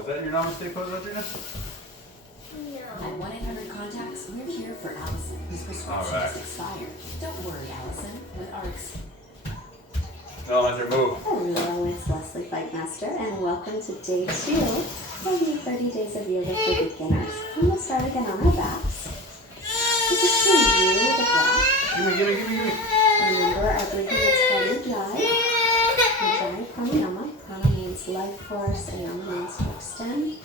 is that your namaste pose, Adrina? At 1-800-CONTACTS, we're here for Allison, whose prescription is expired. Don't worry, Allison. With our No, let her move. Hello, it's Leslie Fightmaster, and welcome to day 2 of the 30 Days of Yoga for Beginners. And we'll start again on our backs. This is to review the breath. Gimme. Remember, our breathing is called Ujjayi. Ujjayi pranayama. Prana means life force, and yama means to extend.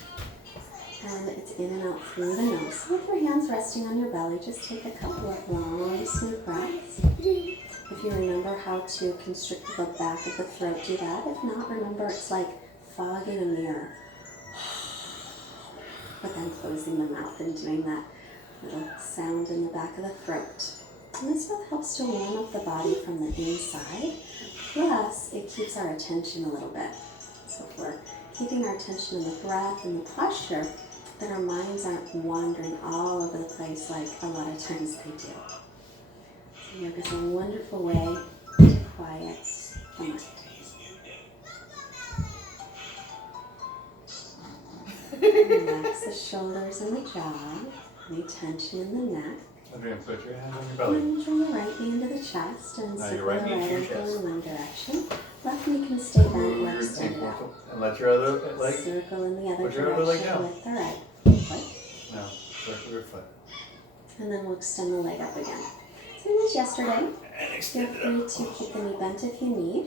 And it's in and out through the nose. So with your hands resting on your belly, just take a couple of long, smooth breaths. If you remember how to constrict the back of the throat, do that. If not, remember it's like fog in a mirror. But then closing the mouth and doing that little sound in the back of the throat. And this breath helps to warm up the body from the inside. Plus, it keeps our attention a little bit. So if we're keeping our attention in the breath and the posture, then our minds aren't wandering all over the place like a lot of times they do. So yoga is a wonderful way to quiet the mind. Relax the shoulders and the jaw, any tension in the neck. Adrina, put your hands on your belly. And draw your right knee into the chest and Now circle your the right right knee to your ankle chest. in one direction. Left knee can stay bent Move or your extend ankle out. and let your other leg. Circle in the other Put your other leg direction down. with the right foot. Now, circle your foot. And then we'll extend the leg up again. Same as yesterday. And Feel extend it free up. to keep the knee bent if you need.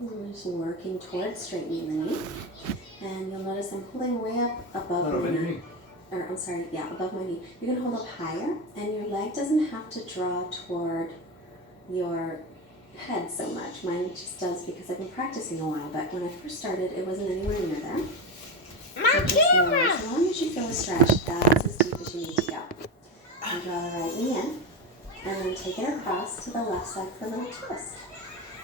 I'm just working towards straightening the knee. And you'll notice I'm holding way up above No, my bend your knee. knee. Or I'm sorry, yeah, above my knee. You can hold up higher, and your leg doesn't have to draw toward your head so much. Mine just does because I've been practicing a while, but when I first started, it wasn't anywhere near there. So just know, as long as you feel a stretch, that's as deep as you need to go. And draw the right knee in, and then take it across to the left side for a little twist.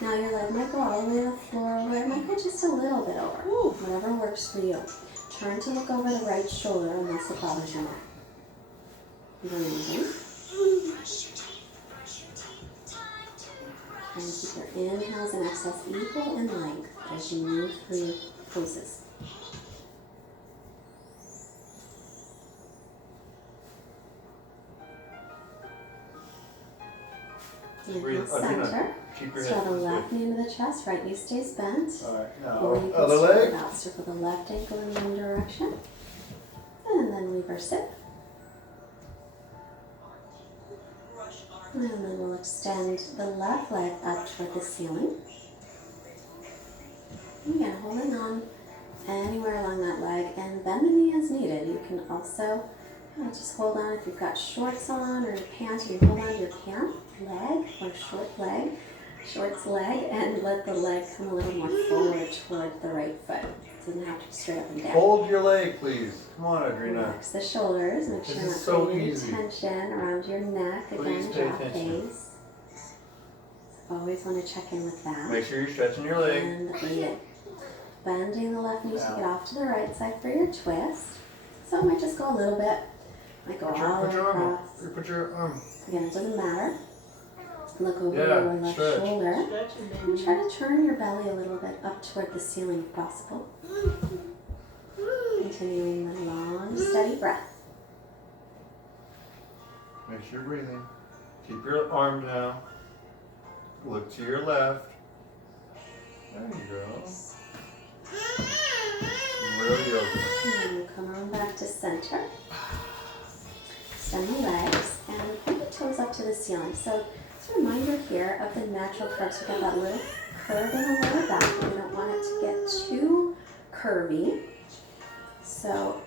Now your leg might go all the way to the floor, or it might go just a little bit over. Whatever works for you. Turn to look over the right shoulder unless it bothers your neck. Breathing. And keep your inhales and exhales equal in length as you move through poses. Inhale center. Keep your Draw head the this way. left knee into the chest, right knee stays bent. Alright, Or you now, can other circle leg. it out. Circle the left ankle in one direction. And then reverse it. And then we'll extend the left leg up toward the ceiling. Again, holding on anywhere along that leg, and bend the knee as needed. You can also just hold on if you've got shorts on or your pants. You can hold on to your pant leg or shorts leg, and let the leg come a little more forward toward the right foot. It doesn't have to be straight up and down. Hold your leg, please. Come on, Adrina. Relax the shoulders. Make sure This you're is not so creating any easy. tension around your neck. Please Again, pay jaw attention. face. Always want to check in with that. Make sure you're stretching your leg. And breathing. Bending the left knee to Down. get off to the right side for your twist. So it might just go a little bit. Might go all the way across. Put your arm. Again, it doesn't matter. Look over Yeah, your left stretch. shoulder. And try to turn your belly a little bit up toward the ceiling if possible. Continuing the long, steady breath. Make sure you're breathing. Keep your arm down. Look to your left. There you go. Real yoga. And then we'll come on back to center. Extend the legs and point the toes up to the ceiling. So just a reminder here of the natural curves. We've got that little curve in the lower back, but we don't want it to get too curvy. So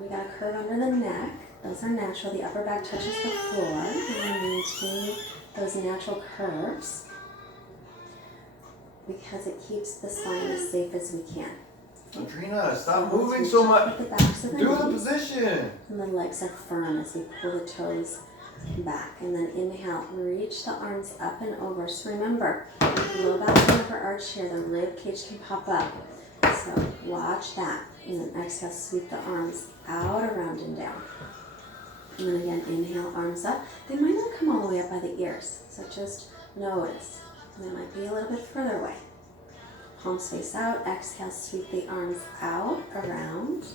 we got a curve under the neck. Those are natural. The upper back touches the floor. And we maintain those natural curves because it keeps the spine as safe as we can. Adrina, stop So moving let's so reach much. up with the backs of the Do the knees. position. And the legs are firm as we pull the toes back. And then inhale, reach the arms up and over. So remember, low back and upper arch here, the rib cage can pop up. So watch that. And then exhale, sweep the arms out, around, and down. And then again, inhale, arms up. They might not come all the way up by the ears, so just notice. They might be a little bit further away. palms face out. Exhale, sweep the arms out, around,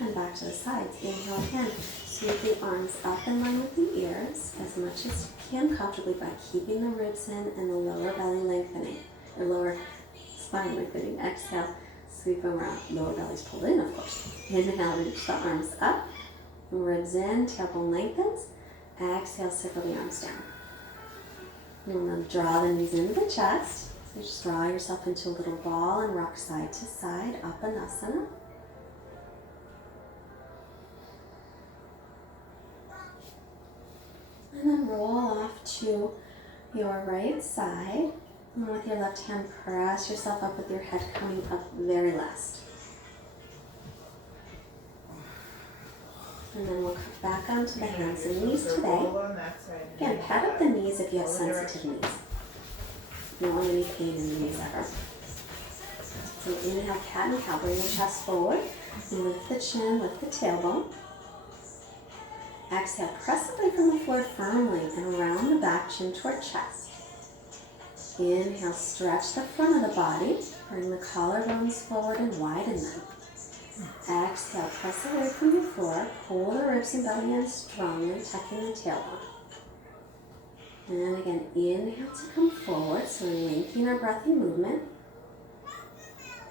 and back to the sides. Inhale again. Sweep the arms up in line with the ears as much as you can comfortably by keeping the ribs in and the lower belly lengthening, or lower spine lengthening. Exhale, sweep them around. Lower belly's pulled in, of course. Inhale, reach the arms up, ribs in, tailbone lengthens. Exhale, circle the arms down. And then draw the knees into the chest. So just draw yourself into a little ball and rock side to side, Uttanasana. And then roll off to your right side. And with your left hand, press yourself up with your head coming up very last. And then we'll come back onto the hands and knees today. Again, pat up the knees if you have sensitive knees. You don't want any pain in the knees ever. So inhale, cat and cow. Bring the chest forward. Lift the chin, lift the tailbone. Exhale, press away from the floor firmly and around the back, chin toward chest. Inhale, stretch the front of the body. Bring the collarbones forward and widen them. Exhale, press away from the floor. Pull the ribs and belly in strongly, tucking the tailbone. And again, inhale to come forward, so we're linking our breath and movement.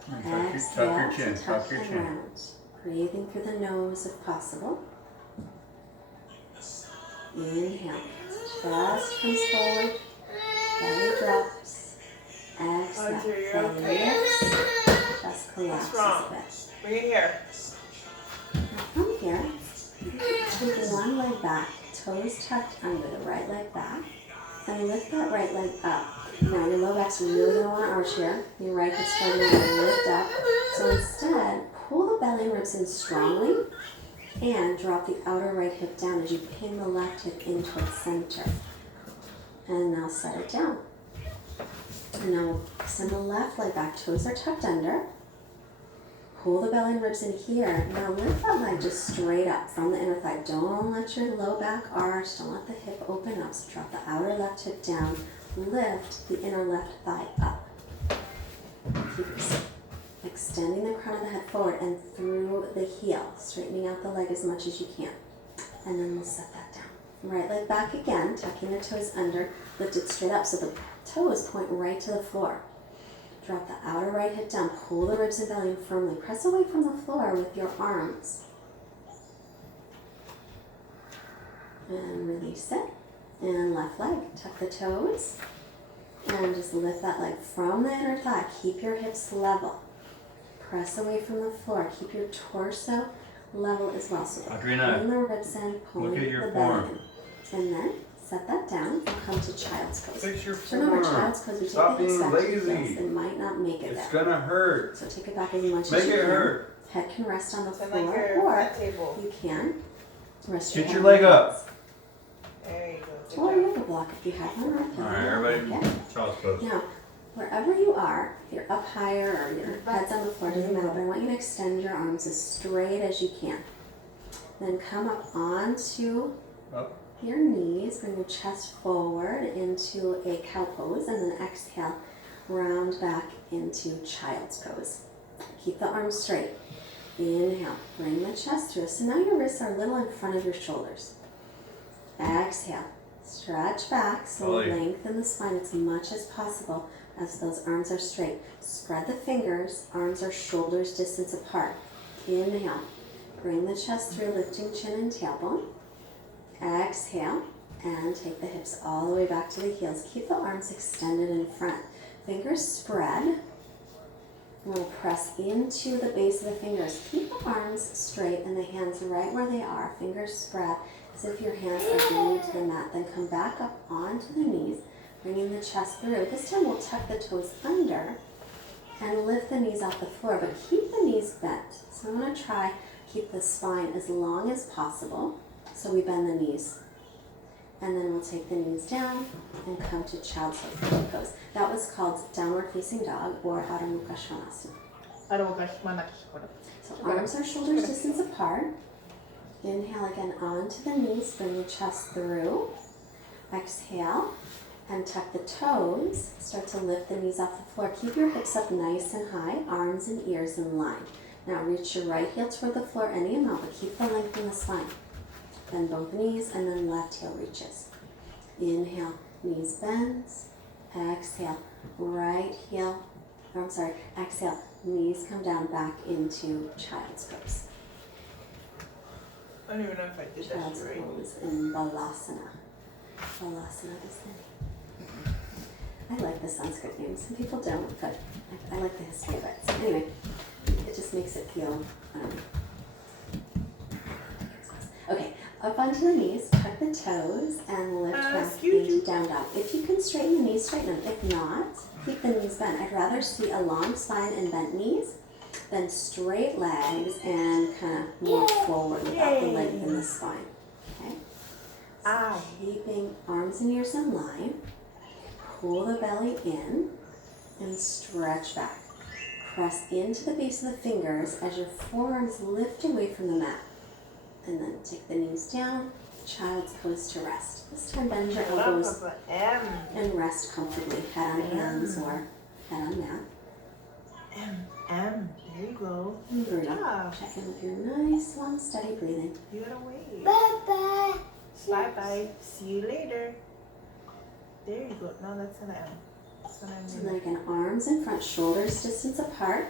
Exhale Tuck your chin, to tuck tuck your and chin. round. Breathing through the nose if possible. Inhale, chest comes forward, belly drops. Exhale, belly lifts, chest collapses a bit. Bring it here. Now from here, take one leg back, toes tucked under the right leg back, and lift that right leg up. Now your low back's really going to want to arch here. Your right hip's starting to lift up. So instead, pull the belly and ribs in strongly and drop the outer right hip down as you pin the left hip in towards center. And now set it down. And now we'll send the left leg back, toes are tucked under. Pull the belly and ribs in here. Now lift that leg just straight up from the inner thigh. Don't let your low back arch. Don't let the hip open up. So drop the outer left hip down. Lift the inner left thigh up. Keep extending the crown of the head forward and through the heel. Straightening out the leg as much as you can. And then we'll set that down. Right leg back again. Tucking the toes under. Lift it straight up so the toes point right to the floor. Drop the outer right hip down, pull the ribs and belly in firmly. Press away from the floor with your arms. And release it. And left leg, tuck the toes. And just lift that leg from the inner thigh. Keep your hips level. Press away from the floor. Keep your torso level as well. So Audrina, pulling the ribs in, pulling look at your the belly form. in. And then set that down and come to child's pose. Fix your So remember, form. child's pose, we Stop take the hips being back to the lazy. heels. It might not make it It's there. gonna hurt. So take it back as much Make as you it can. hurt. Head can rest on the Send floor, like your or front table. you can rest Get head your on leg the up. hands. There you go. Good Or job. you have a block if you have one, or a pillow. Alright, everybody, Okay. child's pose. Now, wherever you are, if you're up higher or your head's on the floor, doesn't matter, but I want you to extend your arms as straight as you can. Then come up onto Up. your knees, bring your chest forward into a cow pose, and then exhale, round back into child's pose. Keep the arms straight. Inhale, bring the chest through. So now your wrists are a little in front of your shoulders. Exhale, stretch back, so Tali. lengthen the spine as much as possible as those arms are straight. Spread the fingers, arms are shoulders distance apart. Inhale, bring the chest through, lifting chin and tailbone. Exhale, and take the hips all the way back to the heels. Keep the arms extended in front. Fingers spread. We'll press into the base of the fingers. Keep the arms straight and the hands right where they are. Fingers spread as if your hands are glued to the mat. Then come back up onto the knees, bringing the chest through. This time we'll tuck the toes under and lift the knees off the floor, but keep the knees bent. So I'm going to try keep the spine as long as possible. So we bend the knees. And then we'll take the knees down and come to child's pose. That was called downward facing dog or Adho Mukha Svanasana. So arms are shoulders distance apart. Inhale again onto the knees, bring the chest through. Exhale, and tuck the toes. Start to lift the knees off the floor. Keep your hips up nice and high, arms and ears in line. Now reach your right heel toward the floor any amount, but keep the length in the spine. Bend both knees and then left heel reaches. Inhale, knees bends. Exhale, exhale, knees come down back into child's pose. I don't even know if I did that Child's right. pose in Balasana. Balasana is the name. I like the Sanskrit name. Some people don't, but I like the history of it. So anyway, it just makes it feel, okay, up onto the knees, tuck the toes, and lift back into down dog. If you can straighten the knees, straighten them. If not, keep the knees bent. I'd rather see a long spine and bent knees than straight legs and kind of move forward without the length in the spine. Okay? So keeping arms and ears in line. Pull the belly in and stretch back. Press into the base of the fingers as your forearms lift away from the mat. And then take the knees down, child's pose to rest. This time bend your elbows and rest comfortably, head on hands or head on mat. There you go. And breathe. Check in with your nice, long, steady breathing. You gotta wait. Bye-bye. Bye-bye. See you later. There you go. No, that's an M. That's an M. So then again, arms in front, shoulders distance apart.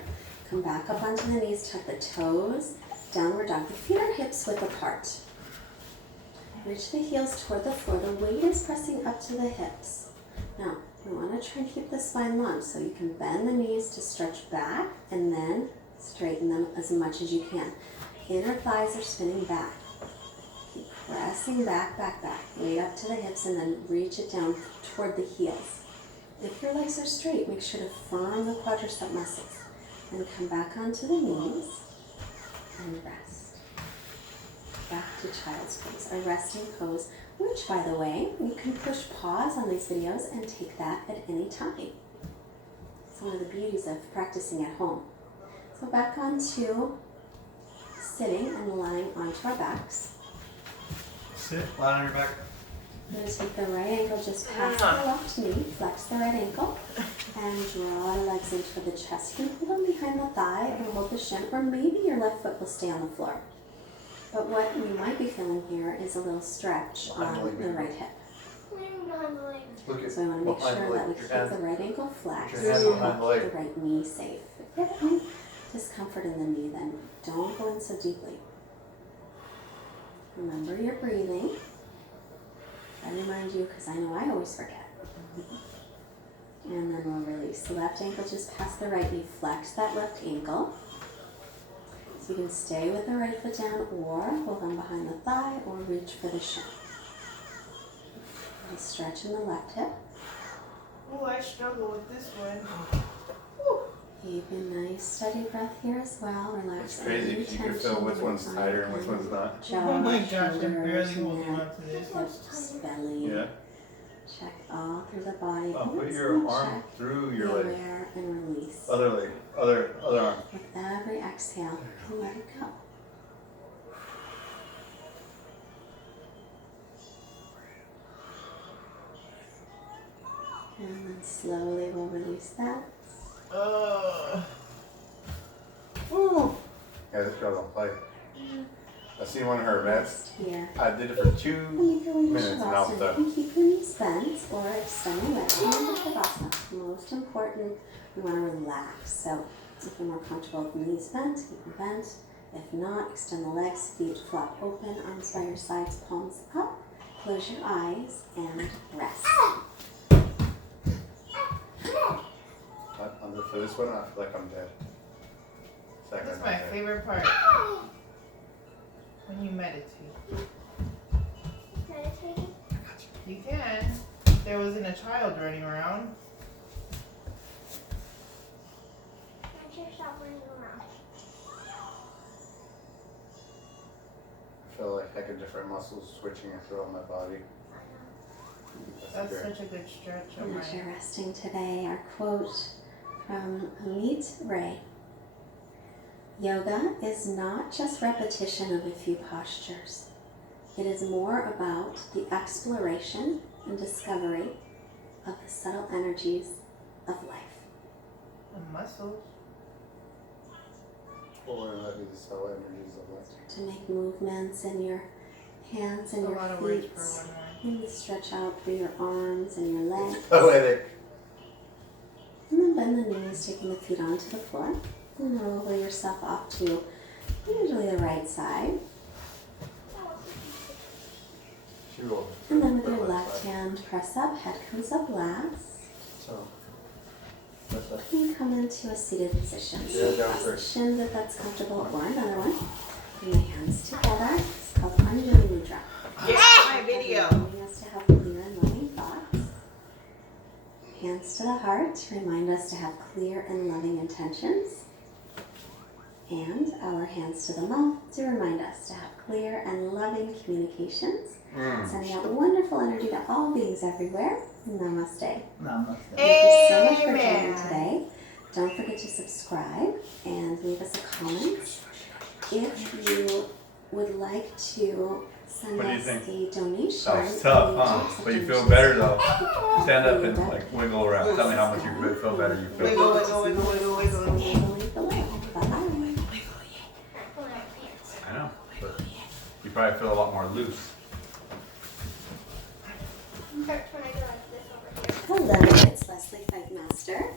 Come back up onto the knees, tuck the toes. Downward dog. The feet are hips width apart. Reach the heels toward the floor. The weight is pressing up to the hips. Now, you want to try and keep the spine long so you can bend the knees to stretch back and then straighten them as much as you can. Inner thighs are spinning back. Keep pressing back, back, back. Weight up to the hips and then reach it down toward the heels. If your legs are straight, make sure to firm the quadricep muscles. And come back onto the knees. And rest. Back to child's pose, a resting pose, which, by the way, you can push pause on these videos and take that at any time. It's one of the beauties of practicing at home. So back onto sitting and lying onto our backs. Sit, lie on your back. I'm going to take the right ankle just past the left knee, flex the right ankle, and draw the legs in toward the chest. You can hold them behind the thigh or hold the shin, or maybe your left foot will stay on the floor. But what you might be feeling here is a little stretch on the right hip. Look at So I want to make behind sure the that we leg. keep Your hand- the right ankle flexed your hand and behind the keep leg. the right knee safe. If you have any discomfort in the knee, then don't go in so deeply. Remember your breathing. I remind you because I know I always forget. And then we'll release the left ankle just past the right knee. Flex that left ankle. So you can stay with the right foot down or hold on behind the thigh or reach for the shin. And stretch in the left hip. Oh, I struggle with this one. Keep a nice steady breath here as well. Relax. It's crazy any because you can tension feel which in one's the tighter and which spine, one's not. jaw, Oh my gosh, I'm shoulders, barely holding neck, on to this. hips, belly. Yeah. Check all through the body. Put Always your check, arm through be your leg. aware and release. Other leg. Other arm. With every exhale, you let it go. And then slowly we'll release that. Woo. Yeah, this girl don't play. I seen one of her events. Here. I did it for 2 And you can leave minutes and I was Shavasana. done. You can keep your knees bent or extend your legs. Remember Shavasana. Most important, we want to relax. So if you're more comfortable with the knees bent, keep them bent. If not, extend the legs, feet flop open, arms by your sides, palms up. Close your eyes and rest. For this one, I feel like I'm dead. Second, That's I'm my dead. favorite part. When you meditate. You can. There wasn't a child running around. I feel like heck of different muscles switching throughout my body. That's great. such a good stretch of And as you're mine. resting today, our quote from Amit Ray. Yoga is not just repetition of a few postures. It is more about the exploration and discovery of the subtle energies of life. And muscles. Or let me just tell energies of life. To make movements in your hands and A your lot of words feet. for one word. Maybe stretch out through your arms and your legs. Poetic. And then bend the knees, taking the feet onto the floor. And roll yourself off to usually the right side. She will. And then with your left hand, press up, head comes up last. So, that's that. And come into a seated position. Yeah, So go cross the first. shins if that's comfortable, or another one. Bring the hands together. It's called Anjali Mudra. Get my video. Reminding us to have clear and loving thoughts. Hands to the heart to remind us to have clear and loving intentions. And our hands to the mouth to remind us to have clear and loving communications. Sending out wonderful energy to all beings everywhere. Namaste. Namaste. Thank you so much for joining Amen. today. Don't forget to subscribe and leave us a comment. If you would like to send What do you us think? a donation, That was tough, huh? But you feel better though. Stand up and like wiggle around. Tell me how much you feel better you feel. Wiggle, wiggle, wiggle, wiggle, wiggle. Bye-bye. I know, but you probably feel a lot more loose. Hello, it's Leslie Fight Master.